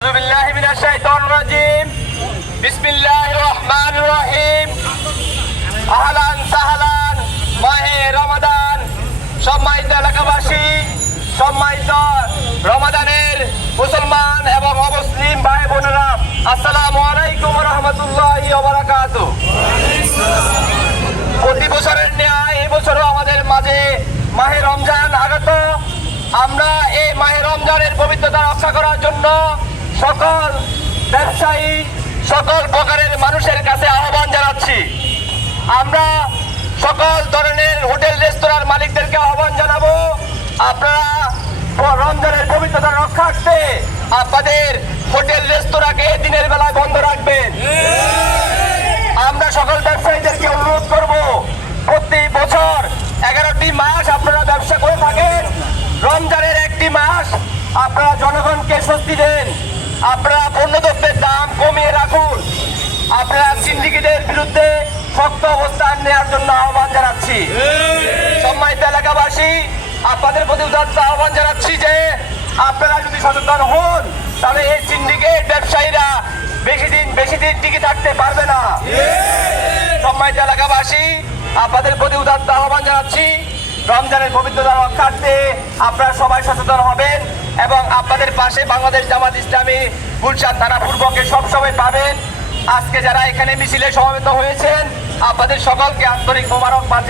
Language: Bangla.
أعوذ بالله من الشيطان الرجيم بسم الله الرحمن الرحيم আহলান সাহলান মাহে রমাদান সম্মানিত এলাকাবাসী সম্মানিত রমাদানের মুসলমান এবং অমুসলিম ভাই বোনেরা আসসালামু আলাইকুম রহমতুল্লাহ বারাকাত প্রতি বছরের ন্যায় এই বছরও আমাদের মাঝে মাহে রমজান আগত আমরা এই মাহে রমজানের পবিত্রতা রক্ষা করার জন্য সকল ব্যবসায়ী, সকল প্রকারের মানুষের কাছে আহ্বান জানাচ্ছি। আমরা সকল ধরনের হোটেল, রেস্তোরাঁর মালিকদেরকে আহ্বান জানাব। আপনারা রমজানের পবিত্রতা রক্ষার্থে আপনাদের হোটেল, রেস্তোরাঁকে দিনের বেলায় বন্ধ রাখবেন। আমরা সকল ব্যবসায়ীদেরকে অনুরোধ করব, প্রতি বছর এগারোটি মাস আপনারা ব্যবসা করে থাকেন। রমজানের একটি মাস আপনারা জনগণকে স্বস্তি দেন। আপনারা পণ্যদ্রব্যের দাম কমিয়ে রাখুন। আপনারা সিন্ডিকেটের বিরুদ্ধে শক্ত অবস্থান নেওয়ার জন্য আহ্বান জানাচ্ছি। সম্মানিত এলাকাবাসী আপনাদের প্রতি উদাত্ত আহ্বান জানাচ্ছি যে আপনারা যদি সচেতন হন তাহলে এই সিন্ডিকেট ব্যবসায়ীরা বেশি দিন বেশি দিন টিকে থাকতে পারবে না। সম্মানিত এলাকাবাসী আপনাদের প্রতি উদাত্ত আহ্বান জানাচ্ছি রমজানের পবিত্রতা রক্ষার্থে আপনারা সবাই সচেতন হবেন এবং আপনাদের পাশে বাংলাদেশ জামাত ইসলামী গুলশান থানা পূর্বকে সবসময় পাবেন। আজকে যারা এখানে মিছিলে সমাবেত হয়েছেন, আপনাদের সকলকে আন্তরিক মোবারকবাদ